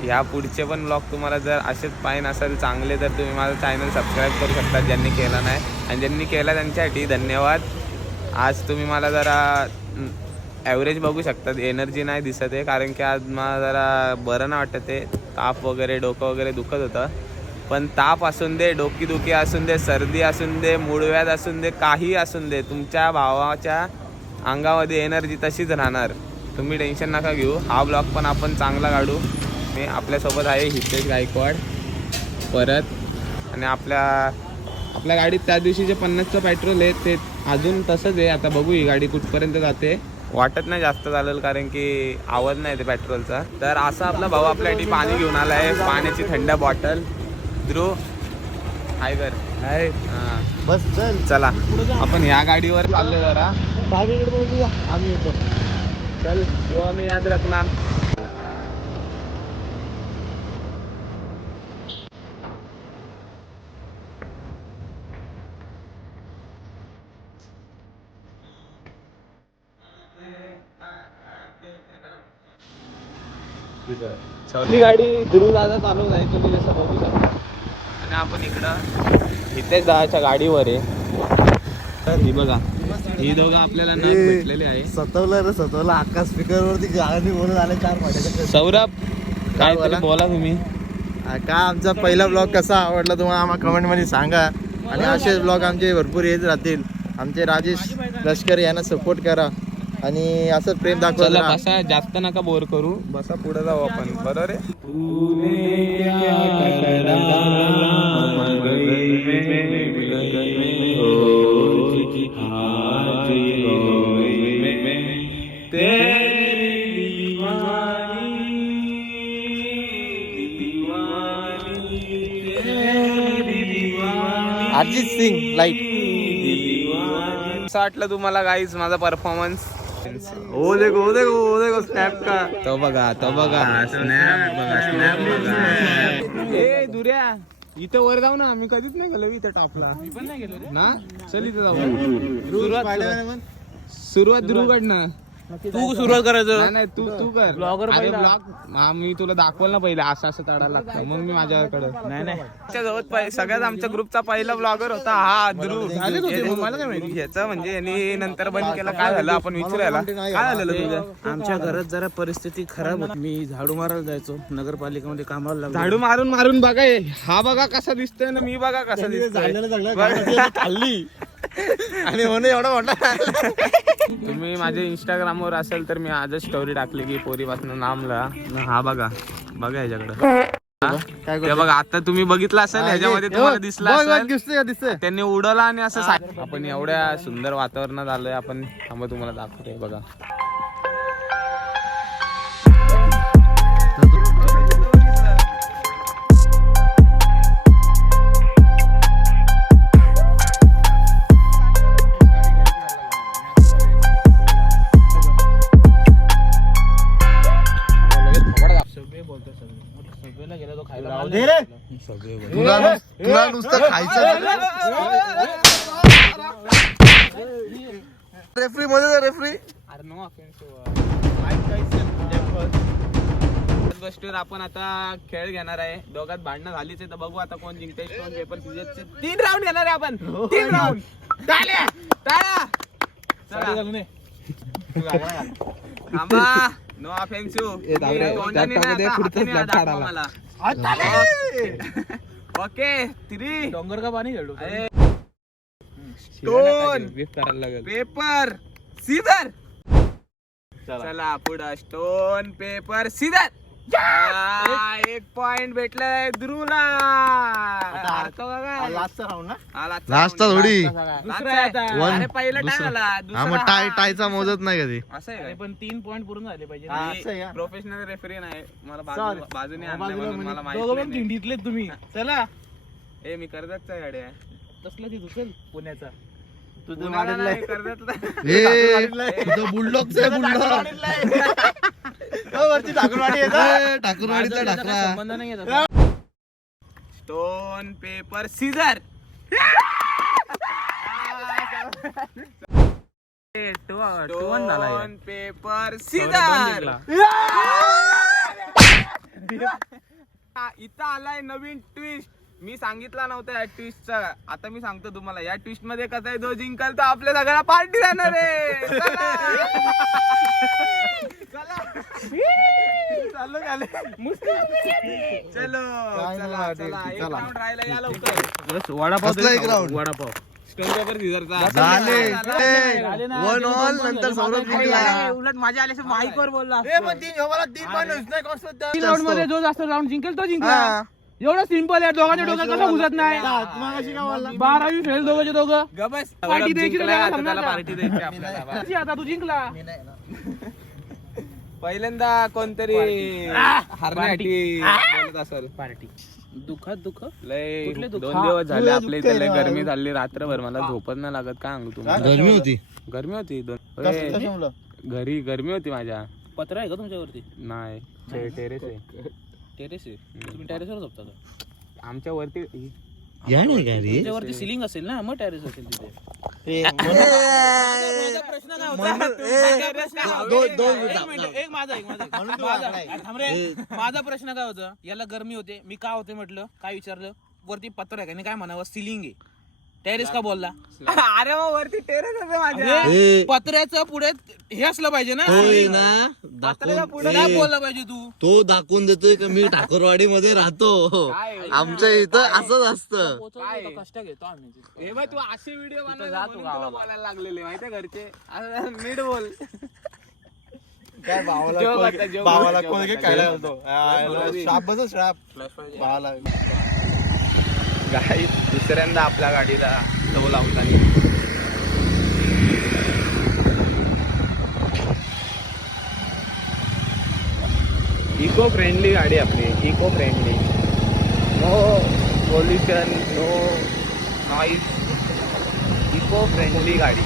ह्या पुढचे पण ब्लॉग तुम्हाला जर असेच पाहिजे असेल चांगले तर तुम्ही माझं चॅनल सबस्क्राईब करू शकता ज्यांनी केलं नाही, आणि ज्यांनी केलं त्यांच्यासाठी धन्यवाद. आज तुम्ही मला जरा ॲव्हरेज बघू शकता, एनर्जी नाही दिसत आहे कारण की आज मला जरा बरं नाही वाटत आहे. ताप वगैरे डोकं वगैरे दुखत होतं, पण ताप असून दे, डोकीदुखी असून दे, सर्दी असून दे, मूळव्याध असून दे, काही असून दे, तुमच्या भावाच्या अंगामध्ये एनर्जी तशीच राहणार. तुम्ही टेन्शन नका घेऊ. हा ब्लॉग पण आपण चांगला काढू. मी आपल्यासोबत आहे हितेश गायकवाड परत, आणि आपल्या गाडीत त्या दिवशीचे 50चं पेट्रोल आहे ते अजून तसंच आहे. आता बघू ही गाडी कुठपर्यंत जाते. वाटत नाही जास्त चालेल कारण की आवाज नाही ते पेट्रोलचा. तर असा आपला भाऊ आपल्यासाठी पाणी घेऊन आला आहे, पाण्याची थंड बॉटल. ध्रुव हाय कर. हाय. हां बस चल. चला आपण ह्या गाडीवर चाललो जरा. आम्ही येतो. चल तो आम्ही याद रखणार. चौथी गाडी ध्रुव दादा चालवत आहे, तुम्ही जसं बघू शकता. आणि आपण इकडं हितेश दादाच्या गाडीवर आहे. तर ही बघा, ही दोघं आपल्याला नाक भेटलेले आहे. सतवलं आकाश स्पीकर वरती गाणी बोलून आले 4 फाट्याच्या. सौरभ काहीतरी बोला तुम्ही. का आमचा पहिला ब्लॉग कसा आवडला तुम्हाला आम्हाला कमेंट मध्ये सांगा, आणि असेच ब्लॉग आमचे भरपूर येत राहतील. आमचे राजेश लष्कर यांना सपोर्ट करा आणि असंच प्रेम दाखवा. बसा, जास्त नका बोर करू, बसा पुढे जाऊ आपण. बरोबर आहे. अरिजित सिंग लाईट. असं वाटलं तुम्हाला गाईज माझा परफॉर्मन्स? ओ देखो स्नॅप का. तो बघा स्नॅप बघा. ए दुर्या, इथं वर जाऊ ना. आम्ही कधीच नाही गेलो इथं टॉपला. मी पण नाही गेलो ना. चल इथं जाऊ. सुरुवात ध्रुवकडनं. तू सुरुवात करायचं. नाही तू कर ब्लॉगर. मी तुला दाखवलं ना पहिले असं चढायला लागतं, मग मी माझ्याकडे. नाही जवळ सगळ्यात आमच्या ग्रुपचा पहिला ब्लॉगर होता हा ध्रुव. मला काय माहिती ह्याचं, म्हणजे यांनी नंतर बंद केला. काय झालं आपण विचारायला, काय झालेलं तुझं? आमच्या घरात जरा परिस्थिती खराब होती. मी झाडू मारायला जायचो, नगरपालिकेमध्ये कामाला लागलो. झाडू मारून बघा. हा बघा कसा दिसतोय ना, मी बघा कसा दिसतोय खाल्ली आणि म्हणून एवढा मोठा. तुम्ही माझ्या इंस्टाग्रामवर असेल तर मी आजच स्टोरी टाकली की पोरीपासून नामला. हा बघा ह्याच्याकडे. ते बघा आता तुम्ही बघितलं असेल, ह्याच्यामध्ये तुम्हाला दिसला असेल त्यांनी उडवला आणि असं. आपण एवढ्या सुंदर वातावरणात आलोय. आपण थांबा तुम्हाला दाखवतोय बघा. तुला नुसतं खायचं. रेफरी मध्ये रेफरी. गोष्टीवर आपण आता खेळ घेणार आहे. दोघात भांडणं झालीच आहे, तर बघू आता कोण जिंकते. स्टोन पेपर सीजरचे 3 राऊंड घेणार आहे आपण. 3 राऊंड. थांबा. No offensive. ओके 3 डोंगर का पाणी खेळलो. Stone paper scissor. चला पुढं. Stone paper scissor. 1 पॉइंट भेटलाय ध्रुवला. लास्टचा थोडी. अरे पहिला टाय झाला. टायचा मोजत नाही कधी. असं आहे पण 3 पॉइंट पूर्ण झाले पाहिजे. प्रोफेशनल रेफरी नाही, मला बाजूने आणलं म्हणून मला दोघं पण माहिती. दिंडीतले तुम्ही. चला ए मी कर्जतचा गाडी आहे. तसला ती दुसरं पुण्याचा. पुण्याला नाही, कर्जतला. बुलडॉगचा ठाकूरवाडीतला ढाकरा. संबंध नाही येत. Stone paper scissor. Stone paper scissor. इथं आलाय नवीन ट्विस्ट. मी सांगितला नव्हता या ट्विस्टचा, आता मी सांगतो तुम्हाला. या ट्विस्ट मध्ये कसं आहे, जो जिंकल तो आपल्या सगळ्या पार्टी देणार आहे. चालू झाले. चलो चला चला, एक राऊंड राहिला, या लवकर. वडापाव कसला एक round? वडापाव स्टोन पेपर सीझरचा. झाले 1 ऑल. नंतर सौरभ जिंकला. उलट माझ्या आल्यास माईक वर बोलला पण 3 माणूस नाही कसं तीन राऊंड मध्ये जो जास्त राऊंड जिंकेल तो जिंकला. एवढं सिंपल आहे. दोघांच्या डोक्यात कसं घुसत नाही. 12वी फेल दोघांचे दोघं. गबस. पार्टी द्यायची तर त्याला त्याला समजा. पार्टी द्यायची आपल्याला. कशी आता तू जिंकला. पहिल्यांदा कोणतरी हरण्यासाठी बोलत असेल. पार्टी दुखत दुःख लय कुठले दुःख? 2 दिवस झाले आपल्या इथे लय गरमी झाली. रात्रभर मला झोपच नाही लागत. काय सांगू तुम्हाला. गरमी होती. गरमी होती. कशामुळं? घरी गरमी होती माझ्या. पत्र आहे का तुमच्यावरती. नाही टेरेस आहे. टेरेस आहे. तुम्ही टेरेसवर झोपता का. आमच्या वरती तुमच्यावरती सिलिंग असेल ना, मग टेरेस असेल तिथे. प्रश्न काय होता. माझा प्रश्न काय होता, याला गरमी होते, मी का होते म्हटलं, काय विचारलं, वरती पत्र आहे का, काय म्हणावं, सिलिंग आहे, टेरेस का बोलला. अरे मग वरती टेरेस होते माझ्या. पत्र्याचं पुढे हे असलं पाहिजे ना. काय बोलला पाहिजे तू. तो दाखवून देतोय का मी ठाकरवाडी मध्ये राहतो. आमच्या इथं असंच असतं. कष्ट घेतो आम्ही. हे बघ, तू असे व्हिडिओ बोलायला लागलेले माहितीये घरचे. नीट बोल. काय भावाला कोण काय होतो श्राप बस श्राप भावाला. गाई दुसऱ्यांदा आपल्या गाडीला टोल लावतात. इको फ्रेंडली गाडी आपली. Eco friendly. No pollution, no noise. Eco friendly गाडी.